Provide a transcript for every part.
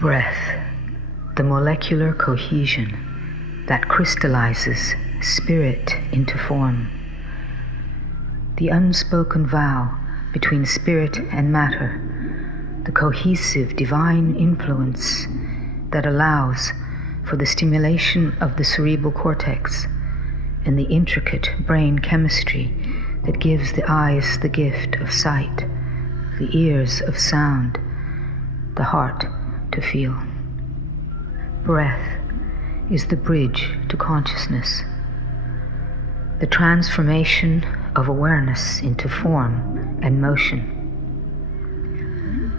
Breath, the molecular cohesion that crystallizes spirit into form. The unspoken vow between spirit and matter, the cohesive divine influence that allows for the stimulation of the cerebral cortex and the intricate brain chemistry that gives the eyes the gift of sight, the ears of sound, the heart to feel. Breath is the bridge to consciousness, the transformation of awareness into form and motion,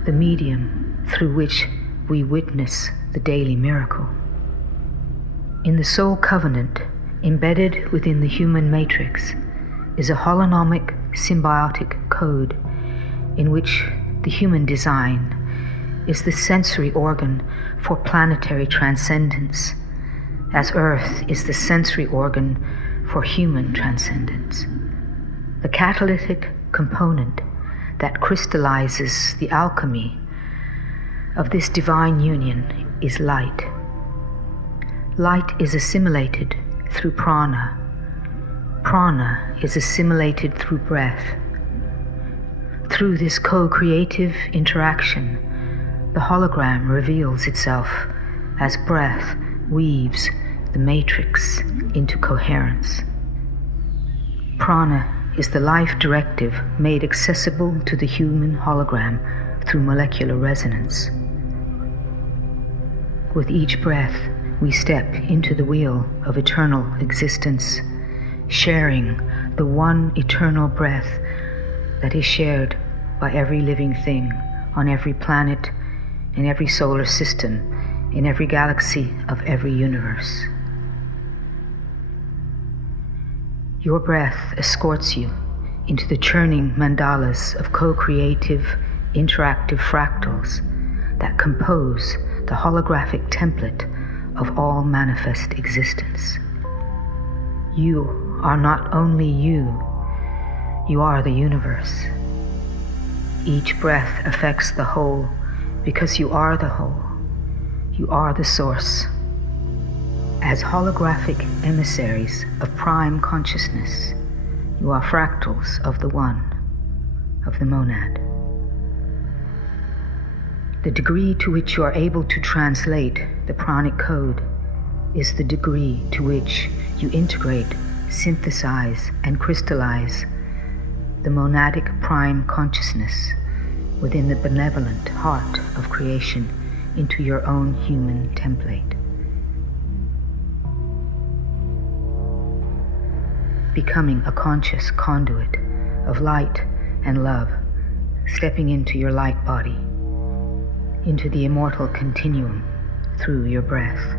the medium through which we witness the daily miracle. In the soul covenant, embedded within the human matrix, is a holonomic symbiotic code in which the human design is the sensory organ for planetary transcendence, as Earth is the sensory organ for human transcendence. The catalytic component that crystallizes the alchemy of this divine union is light. Light is assimilated through prana. Prana is assimilated through breath. Through this co-creative interaction, the hologram reveals itself as breath weaves the matrix into coherence. Prana is the life directive made accessible to the human hologram through molecular resonance. With each breath, we step into the wheel of eternal existence, sharing the one eternal breath that is shared by every living thing on every planet, in every solar system, in every galaxy of every universe. Your breath escorts you into the churning mandalas of co-creative, interactive fractals that compose the holographic template of all manifest existence. You are not only you are the universe. Each breath affects the whole because you are the whole. You are the source. As holographic emissaries of prime consciousness, you are fractals of the one, of the monad. The degree to which you are able to translate the pranic code is the degree to which you integrate, synthesize, and crystallize the monadic prime consciousness within the benevolent heart of creation into your own human template. Becoming a conscious conduit of light and love, stepping into your light body, into the immortal continuum through your breath.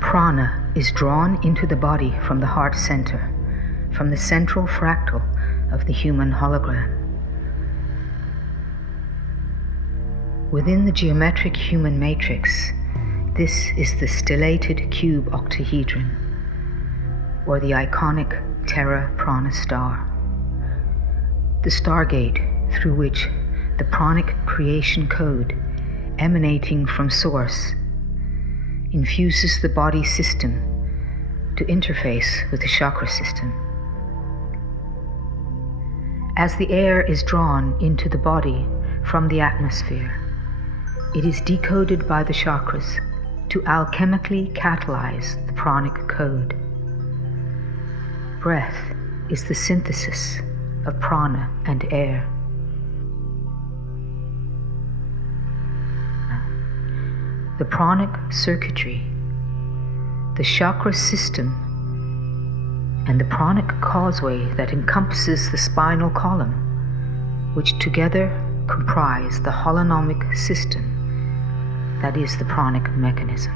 Prana is drawn into the body from the heart center, from the central fractal of the human hologram. Within the geometric human matrix, this is the stellated cube octahedron, or the iconic Terra Prana star, the stargate through which the pranic creation code, emanating from source, infuses the body system to interface with the chakra system. As the air is drawn into the body from the atmosphere, it is decoded by the chakras to alchemically catalyze the pranic code. Breath is the synthesis of prana and air. The pranic circuitry, the chakra system, and the pranic causeway that encompasses the spinal column, which together comprise the holonomic system that is the pranic mechanism.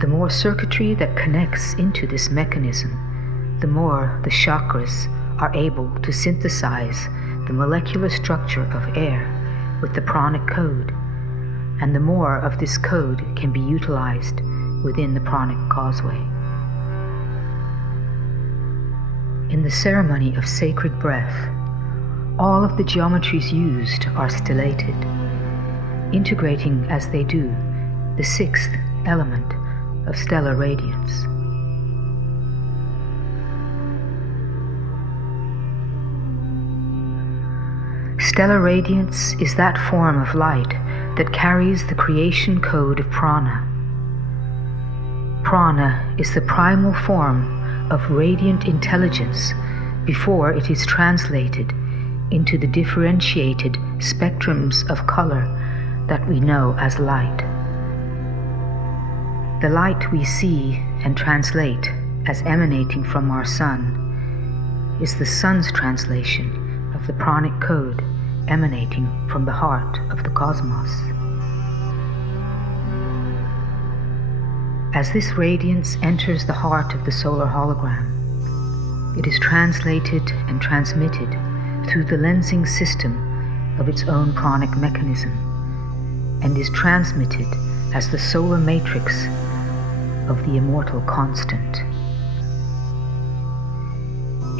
The more circuitry that connects into this mechanism, the more the chakras are able to synthesize the molecular structure of air with the pranic code, and the more of this code can be utilized within the pranic causeway. In the ceremony of sacred breath, all of the geometries used are stellated, integrating as they do the sixth element of stellar radiance. Stellar radiance is that form of light that carries the creation code of prana. Prana is the primal form of radiant intelligence before it is translated into the differentiated spectrums of color that we know as light. The light we see and translate as emanating from our sun is the sun's translation of the pranic code emanating from the heart of the cosmos. As this radiance enters the heart of the solar hologram, it is translated and transmitted through the lensing system of its own pranic mechanism, and is transmitted as the solar matrix of the immortal constant.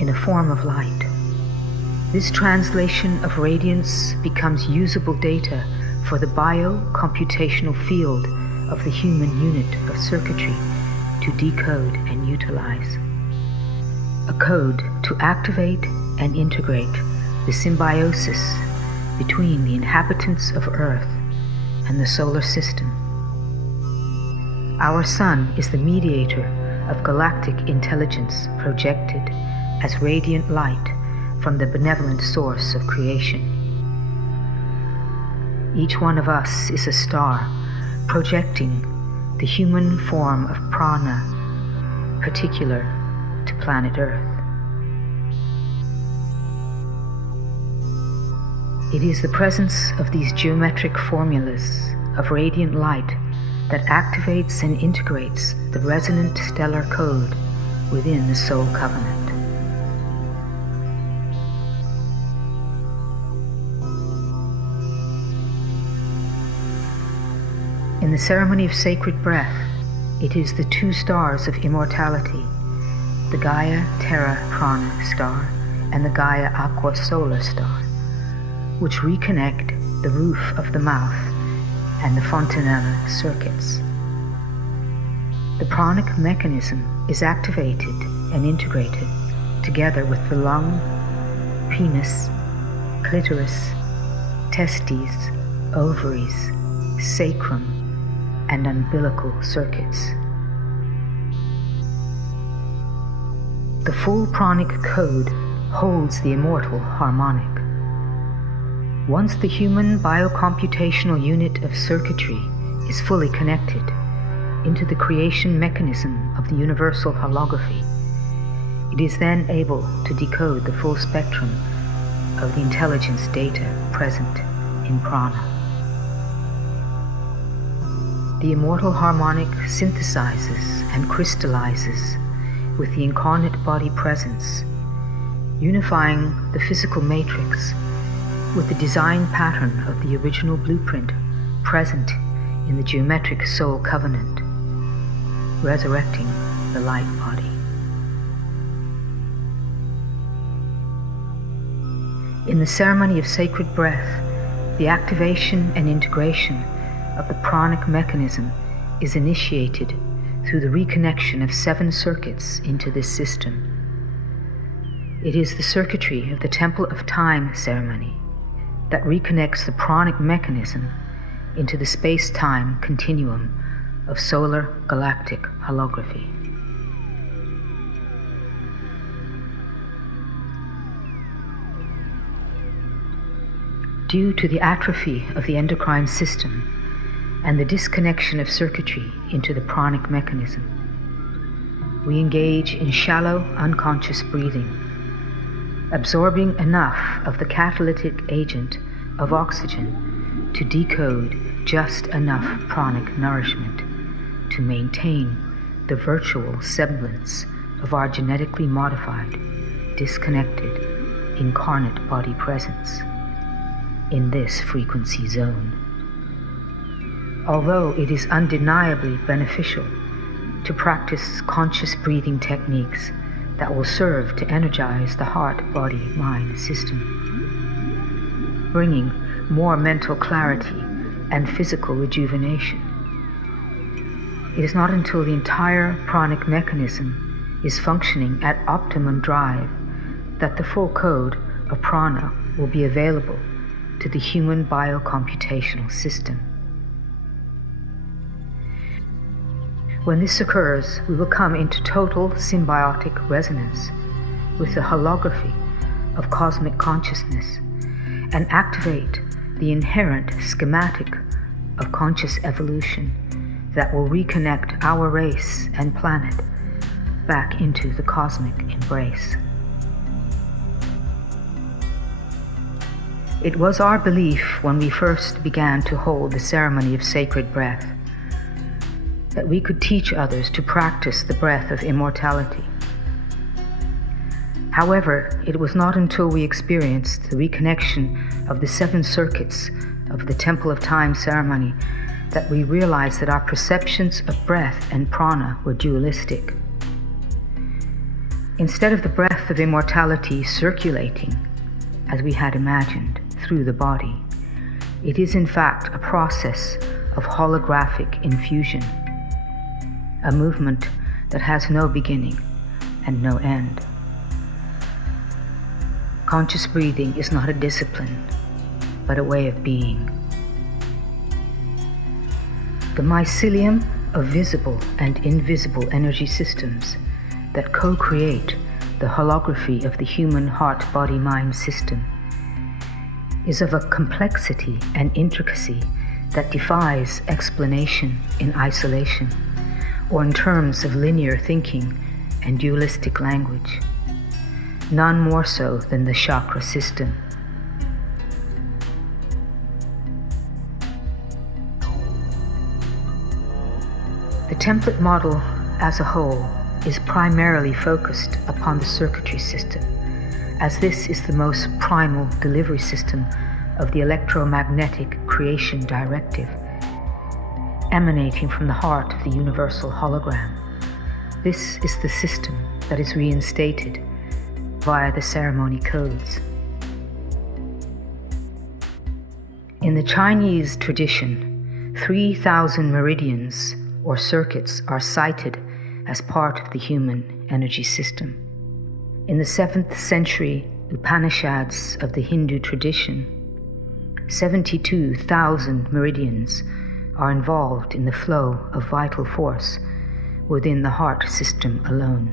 In a form of light, this translation of radiance becomes usable data for the bio-computational field of the human unit of circuitry to decode and utilize. A code to activate and integrate the symbiosis between the inhabitants of Earth and the solar system. Our sun is the mediator of galactic intelligence projected as radiant light from the benevolent source of creation. Each one of us is a star projecting the human form of prana particular to planet Earth. It is the presence of these geometric formulas of radiant light that activates and integrates the resonant stellar code within the soul covenant. In the ceremony of sacred breath, it is the two stars of immortality, the Gaia Terra Prana star and the Gaia Aqua Solar star, which reconnect the roof of the mouth and the fontanella circuits. The pranic mechanism is activated and integrated together with the lung, penis, clitoris, testes, ovaries, sacrum, and umbilical circuits. The full pranic code holds the immortal harmonic. Once the human biocomputational unit of circuitry is fully connected into the creation mechanism of the universal holography, it is then able to decode the full spectrum of the intelligence data present in prana. The immortal harmonic synthesizes and crystallizes with the incarnate body presence, unifying the physical matrix with the design pattern of the original blueprint present in the geometric soul covenant, resurrecting the light body. In the ceremony of sacred breath, the activation and integration of the pranic mechanism is initiated through the reconnection of 7 circuits into this system. It is the circuitry of the Temple of Time ceremony that reconnects the pranic mechanism into the space-time continuum of solar galactic holography. Due to the atrophy of the endocrine system and the disconnection of circuitry into the pranic mechanism, we engage in shallow, unconscious breathing, absorbing enough of the catalytic agent of oxygen to decode just enough pranic nourishment to maintain the virtual semblance of our genetically modified, disconnected, incarnate body presence in this frequency zone. Although it is undeniably beneficial to practice conscious breathing techniques that will serve to energize the heart-body-mind system, bringing more mental clarity and physical rejuvenation. It is not until the entire pranic mechanism is functioning at optimum drive that the full code of prana will be available to the human biocomputational system. When this occurs, we will come into total symbiotic resonance with the holography of cosmic consciousness and activate the inherent schematic of conscious evolution that will reconnect our race and planet back into the cosmic embrace. It was our belief when we first began to hold the ceremony of sacred breath that we could teach others to practice the breath of immortality. However, it was not until we experienced the reconnection of the 7 circuits of the Temple of Time ceremony that we realized that our perceptions of breath and prana were dualistic. Instead of the breath of immortality circulating, as we had imagined, through the body, it is in fact a process of holographic infusion, a movement that has no beginning and no end. Conscious breathing is not a discipline, but a way of being. The mycelium of visible and invisible energy systems that co-create the holography of the human heart-body-mind system is of a complexity and intricacy that defies explanation in isolation or in terms of linear thinking and dualistic language, none more so than the chakra system. The template model as a whole is primarily focused upon the circuitry system, as this is the most primal delivery system of the electromagnetic creation directive, emanating from the heart of the universal hologram. This is the system that is reinstated via the ceremony codes. In the Chinese tradition, 3,000 meridians or circuits are cited as part of the human energy system. In the 7th century Upanishads of the Hindu tradition, 72,000 meridians are involved in the flow of vital force within the heart system alone.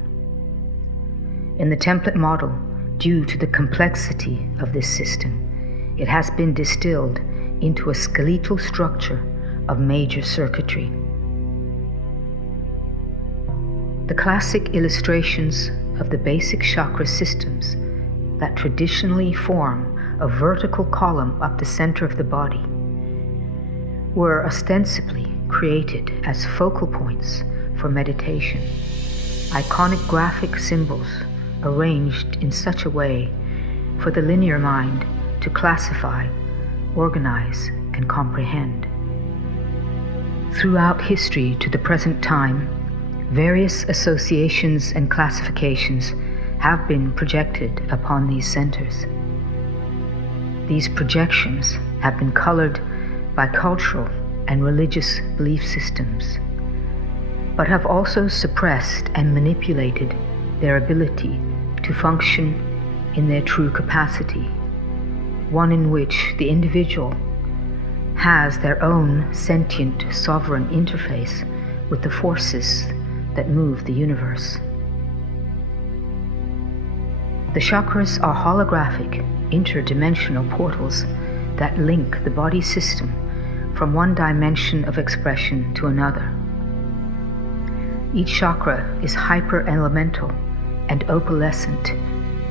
In the template model, due to the complexity of this system, it has been distilled into a skeletal structure of major circuitry. The classic illustrations of the basic chakra systems that traditionally form a vertical column up the center of the body were ostensibly created as focal points for meditation, iconic graphic symbols arranged in such a way for the linear mind to classify, organize, and comprehend. Throughout history to the present time, various associations and classifications have been projected upon these centers. These projections have been colored by cultural and religious belief systems, but have also suppressed and manipulated their ability to function in their true capacity, one in which the individual has their own sentient sovereign interface with the forces that move the universe. The chakras are holographic, interdimensional portals that link the body system from one dimension of expression to another. Each chakra is hyper-elemental and opalescent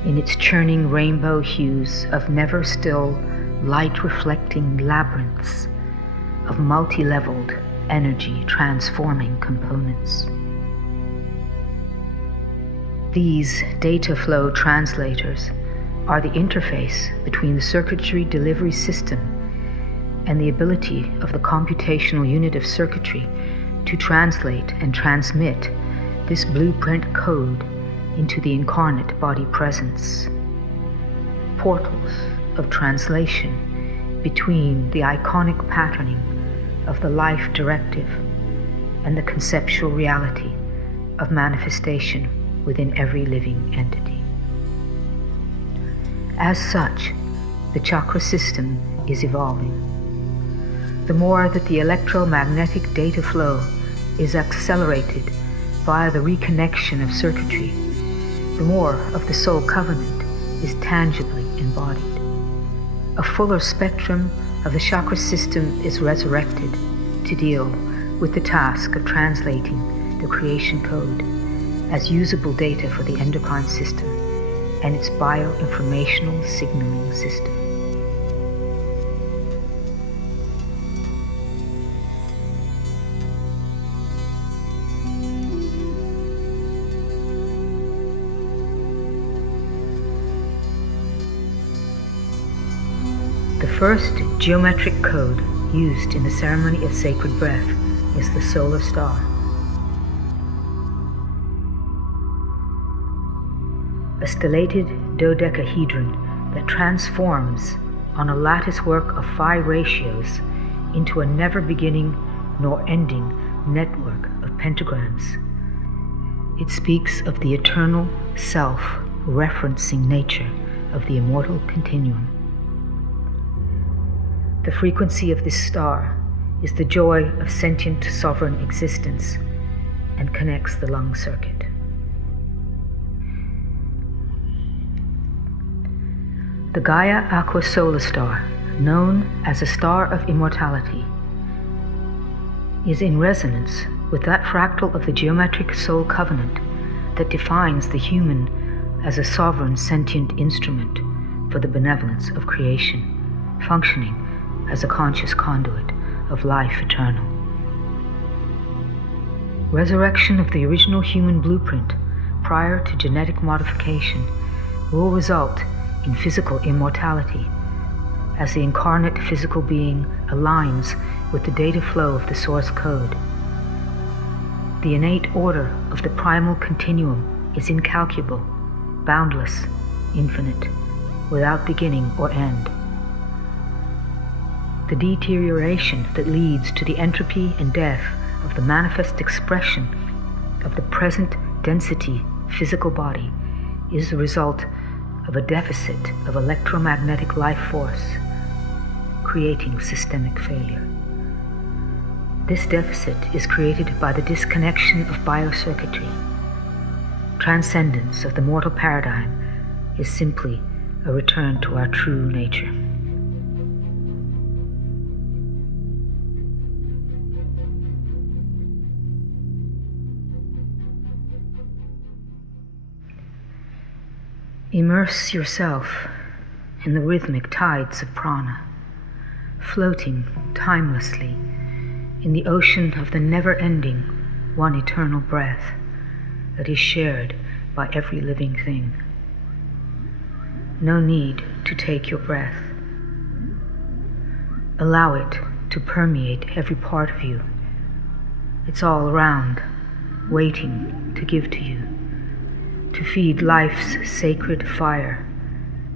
in its churning rainbow hues of never-still, light-reflecting labyrinths of multi-leveled energy-transforming components. These data flow translators are the interface between the circuitry delivery system and the ability of the computational unit of circuitry to translate and transmit this blueprint code into the incarnate body presence. Portals of translation between the iconic patterning of the life directive and the conceptual reality of manifestation within every living entity. As such, the chakra system is evolving. The more that the electromagnetic data flow is accelerated via the reconnection of circuitry, the more of the soul covenant is tangibly embodied. A fuller spectrum of the chakra system is resurrected to deal with the task of translating the creation code as usable data for the endocrine system and its bioinformational signaling system. The first geometric code used in the ceremony of sacred breath is the solar star. A stellated dodecahedron that transforms on a lattice work of 5 ratios into a never beginning nor ending network of pentagrams. It speaks of the eternal self-referencing nature of the immortal continuum. The frequency of this star is the joy of sentient sovereign existence and connects the lung circuit. The Gaia Aqua Solar Star, known as a star of immortality, is in resonance with that fractal of the geometric soul covenant that defines the human as a sovereign sentient instrument for the benevolence of creation, functioning as a conscious conduit of life eternal. Resurrection of the original human blueprint prior to genetic modification will result in physical immortality as the incarnate physical being aligns with the data flow of the source code. The innate order of the primal continuum is incalculable, boundless, infinite, without beginning or end. The deterioration that leads to the entropy and death of the manifest expression of the present density physical body is the result of a deficit of electromagnetic life force, creating systemic failure. This deficit is created by the disconnection of biocircuitry. Transcendence of the mortal paradigm is simply a return to our true nature. Immerse yourself in the rhythmic tides of prana, floating timelessly in the ocean of the never-ending, one eternal breath that is shared by every living thing. No need to take your breath. Allow it to permeate every part of you. It's all around, waiting to give to you, to feed life's sacred fire,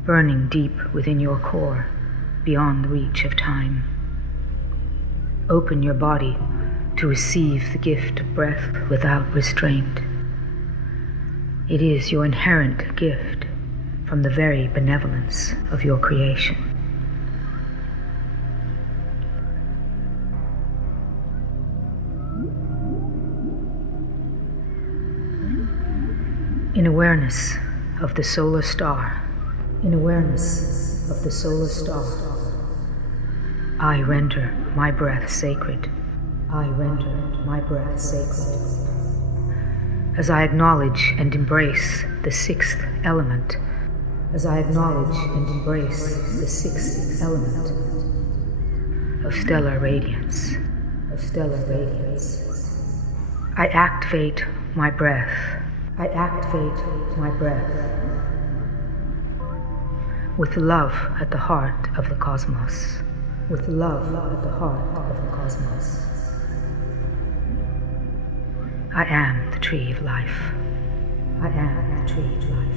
burning deep within your core, beyond the reach of time. Open your body to receive the gift of breath without restraint. It is your inherent gift from the very benevolence of your creation. In awareness of the solar star, in awareness of the solar star, I render my breath sacred. I render my breath sacred. As I acknowledge and embrace the 6th element, as I acknowledge and embrace the 6th element of stellar radiance, I activate my breath. I activate my breath with love at the heart of the cosmos. With love at the heart of the cosmos. I am the tree of life. I am the tree of life.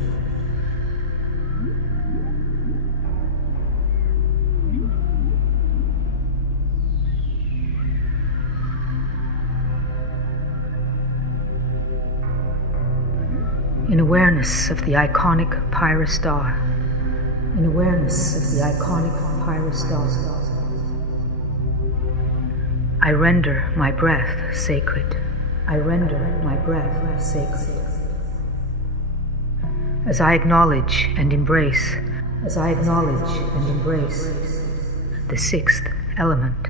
In awareness of the iconic pyrostar, in awareness of the iconic pyrostar, I render my breath sacred. I render my breath sacred. As I acknowledge and embrace, as I acknowledge and embrace the sixth element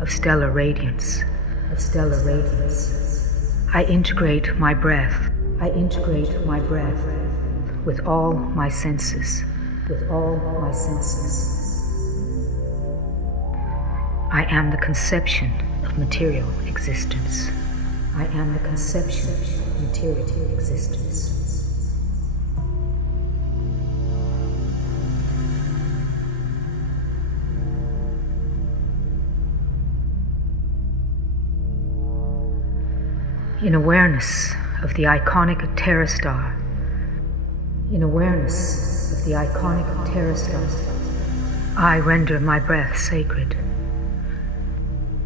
of stellar radiance, I integrate my breath. I integrate my breath with all my senses. I am the conception of material existence. I am the conception of material existence. In awareness of the iconic pterostar, in awareness of the iconic pterostar, I render my breath sacred.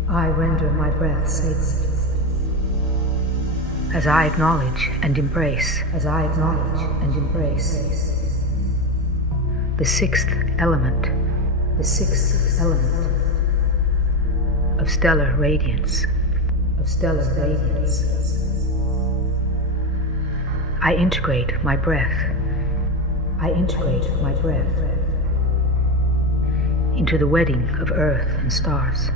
I render my breath sacred. As I acknowledge and embrace, the sixth element of stellar radiance, I integrate my breath. Into the wedding of earth and stars.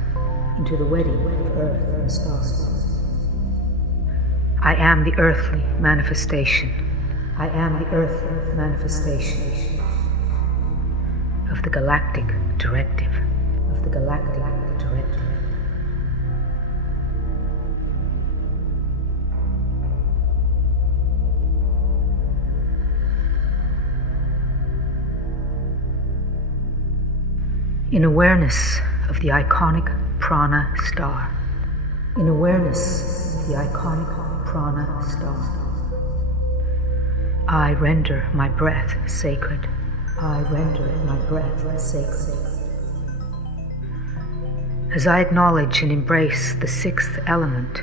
I am the earthly manifestation. Of the galactic directive. In awareness of the iconic prana star. I render my breath sacred. As I acknowledge and embrace the sixth element,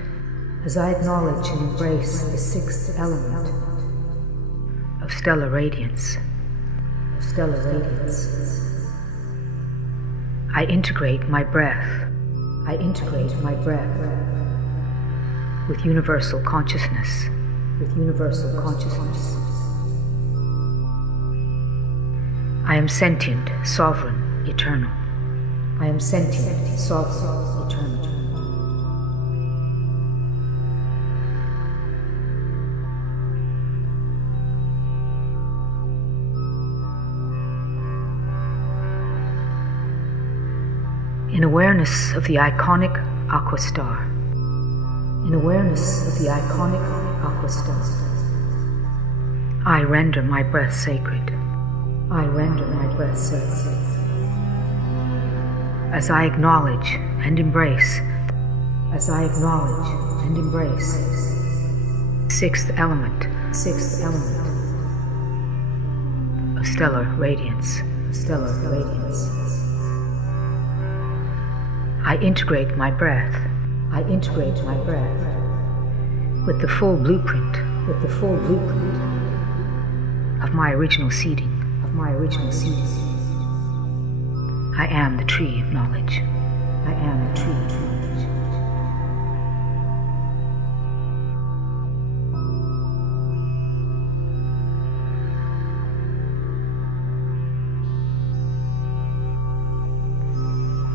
of stellar radiance, I integrate my breath. With universal consciousness. I am sentient, sovereign, eternal. In awareness of the iconic aquastar. I render my breath sacred. As I acknowledge and embrace, sixth element of stellar radiance. I integrate my breath. With the full blueprint of my original seeding. I am the tree of knowledge.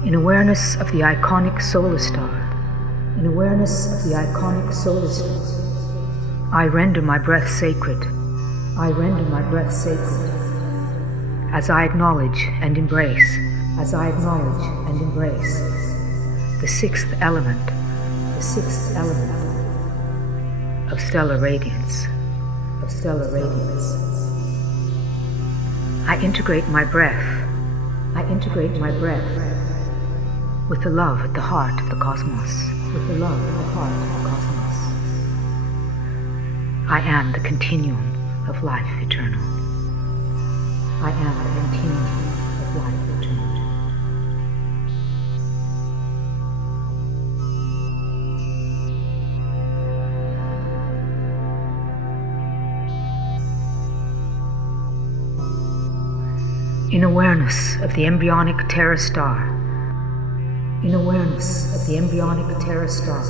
In awareness of the iconic solar star. I render my breath sacred. As I acknowledge and embrace. The sixth element. Of stellar radiance. I integrate my breath. With the love at the heart of the cosmos. I am the continuum of life eternal. I am the continuum of life eternal. In awareness of the embryonic Terra star, in awareness of the embryonic Terra star,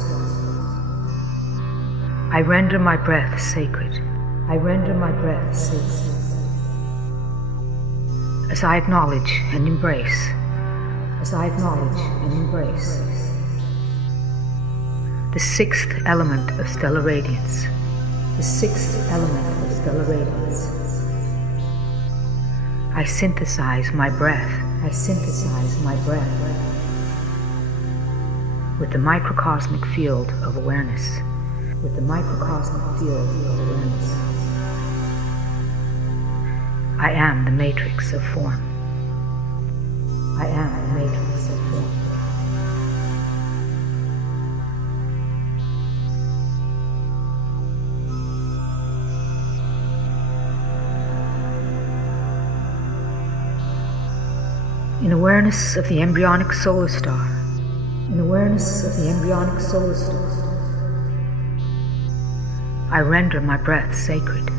I render my breath sacred. I render my breath sacred. As I acknowledge and embrace, as I acknowledge and embrace the sixth element of stellar radiance, the sixth element of stellar radiance. I synthesize my breath. I synthesize my breath with the microcosmic field of awareness. With the microcosmic field of awareness. I am the matrix of form. I am the matrix of form. In awareness of the embryonic solar star, in awareness of the embryonic solar star, I render my breath sacred.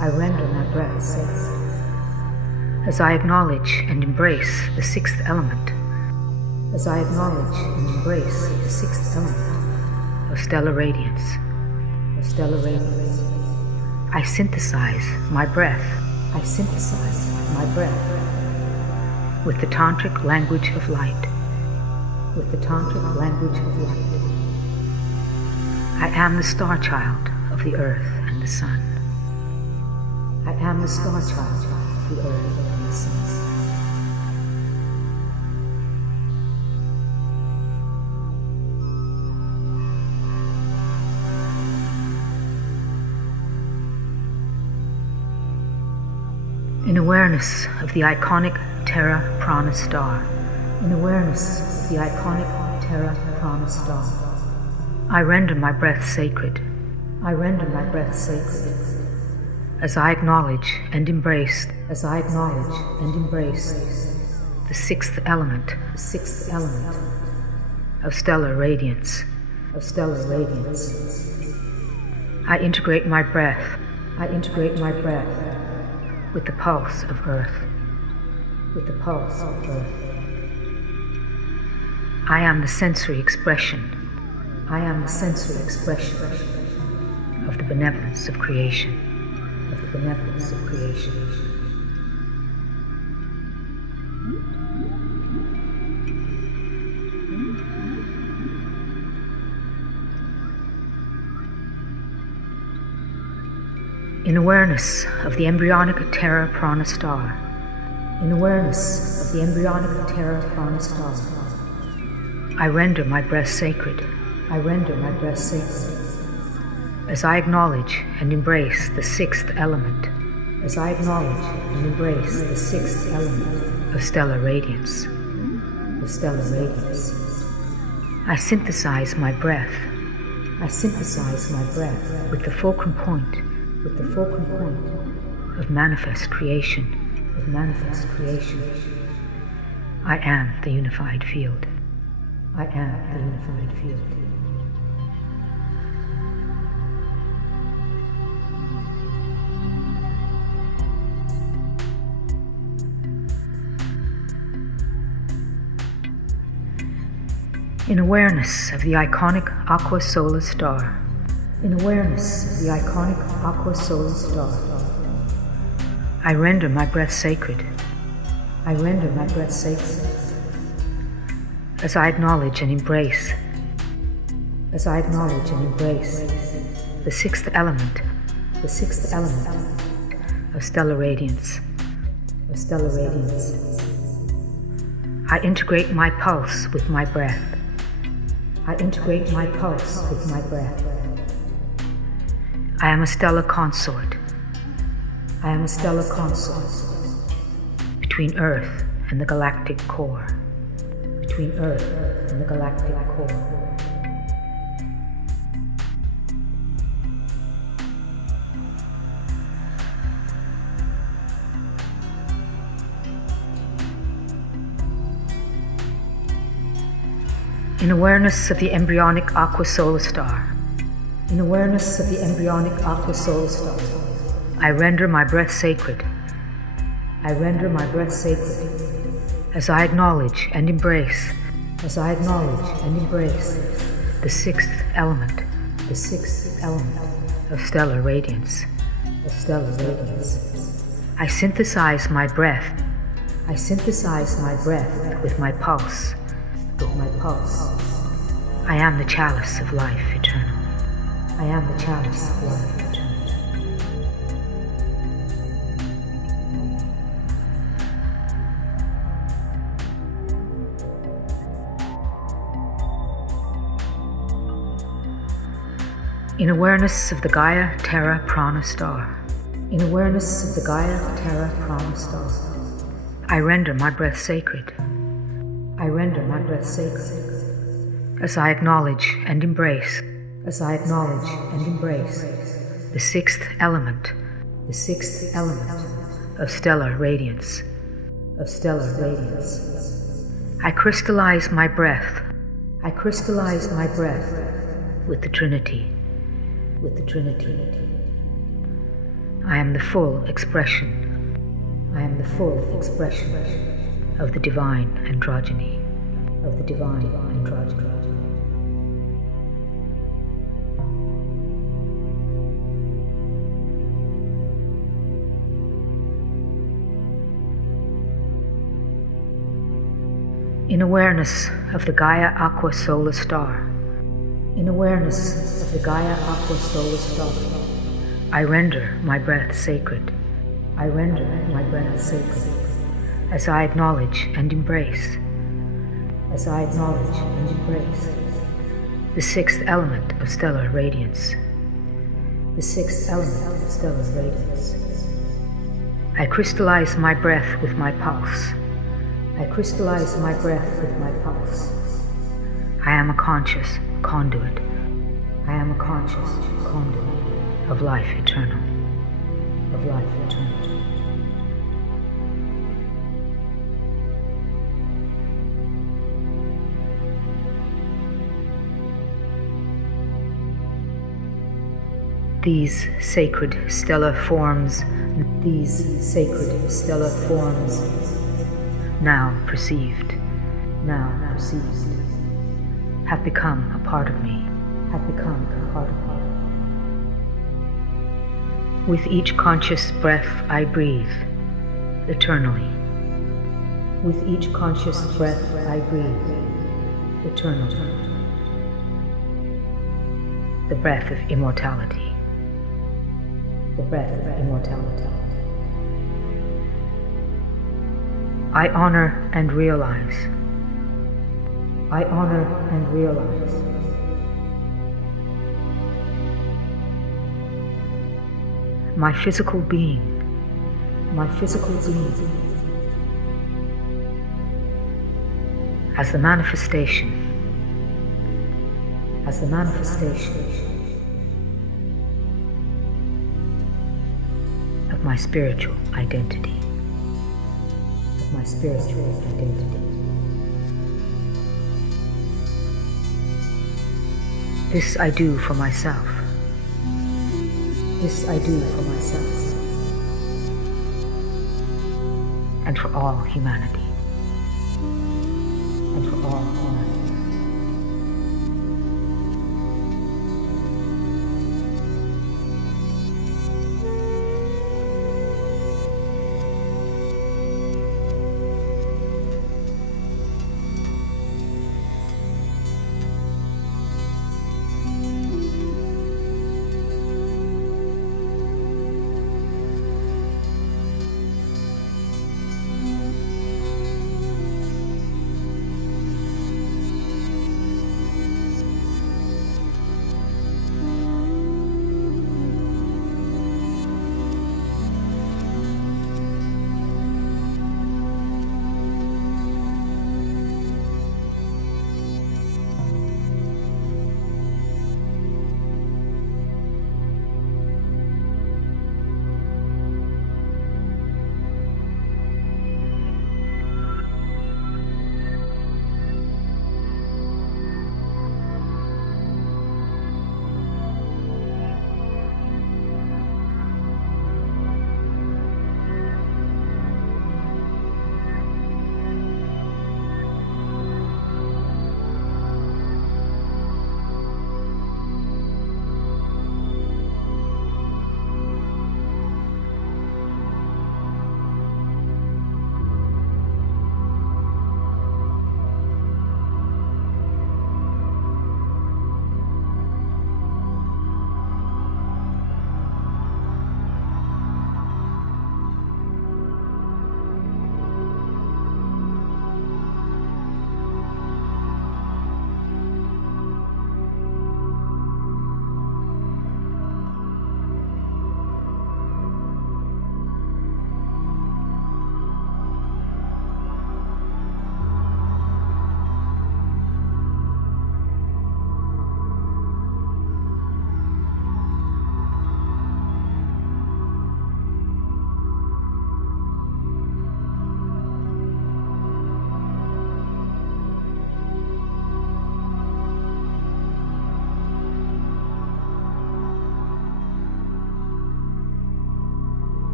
I render my breath sacred. As I acknowledge and embrace the sixth element, as I acknowledge and embrace the sixth element of stellar radiance, of stellar radiance, I synthesize my breath. I synthesize my breath with the tantric language of light, with the tantric language of light. I am the star child of the earth and the sun. I am the star child of the earth and the sun. In awareness of the iconic Terra Prana star, in awareness of the iconic Terra Prana star, I render my breath sacred. I render my breath sacred. As I acknowledge and embrace, as I acknowledge and embrace the sixth element of stellar radiance, of stellar radiance. I integrate my breath. I integrate my breath with the pulse of earth, with the pulse of earth. I am the sensory expression. I am the sensory expression of the benevolence of creation, of the benevolence of creation. In awareness of the embryonic Terra Prana star, in awareness of the embryonic Terra Prana star, I render my breath sacred. I render my breath sacred. As I acknowledge and embrace the sixth element, as I acknowledge and embrace the sixth element of stellar radiance, of stellar radiance, I synthesize my breath. I synthesize my breath with the fulcrum point, with the fulcrum point of manifest creation, of manifest creation. I am the unified field. I am the unified field. In awareness of the iconic aqua solar star, in awareness of the iconic aqua solar star, I render my breath sacred. I render my breath sacred. As I acknowledge and embrace, as I acknowledge and embrace the sixth element of stellar radiance, of stellar radiance, I integrate my pulse with my breath. I integrate my pulse with my breath. I am a stellar consort. I am a stellar consort between Earth and the galactic core. Between Earth and the galactic core. In awareness of the embryonic aqua solar star, in awareness of the embryonic aqua solar star, I render my breath sacred. I render my breath sacred as I acknowledge and embrace, as I acknowledge and embrace the sixth element of stellar radiance, of stellar radiance. I synthesize my breath. I synthesize my breath with my pulse, with my pulse. I am the chalice of life eternal. I am the chalice of life eternal. In awareness of the Gaia Terra Prana star, in awareness of the Gaia Terra Prana star, I render my breath sacred. I render my breath sacred as I acknowledge and embrace, as I acknowledge and embrace the sixth element of stellar radiance, of stellar radiance. I crystallize my breath. I crystallize my breath with the Trinity, with the Trinity. I am the full expression. I am the full expression of the divine androgyny, of the divine androgyny. In awareness of the Gaia Aqua Solar Star, in awareness of the Gaia Aqua Solar Star, I render my breath sacred. I render my breath sacred as I acknowledge and embrace, as I acknowledge and embrace the sixth element of stellar radiance, the sixth element of stellar radiance. I crystallize my breath with my pulse. I crystallize my breath with my pulse. I am a conscious conduit. I am a conscious conduit of life eternal, of life eternal. These sacred stellar forms, now perceived, have become a part of me, With each conscious breath I breathe eternally. With each conscious breath I breathe eternally. The breath of immortality. The breath of immortality. I honor and realize. I honor and realize. My physical being, as the manifestation of my spiritual identity. This I do for myself. And for all humanity.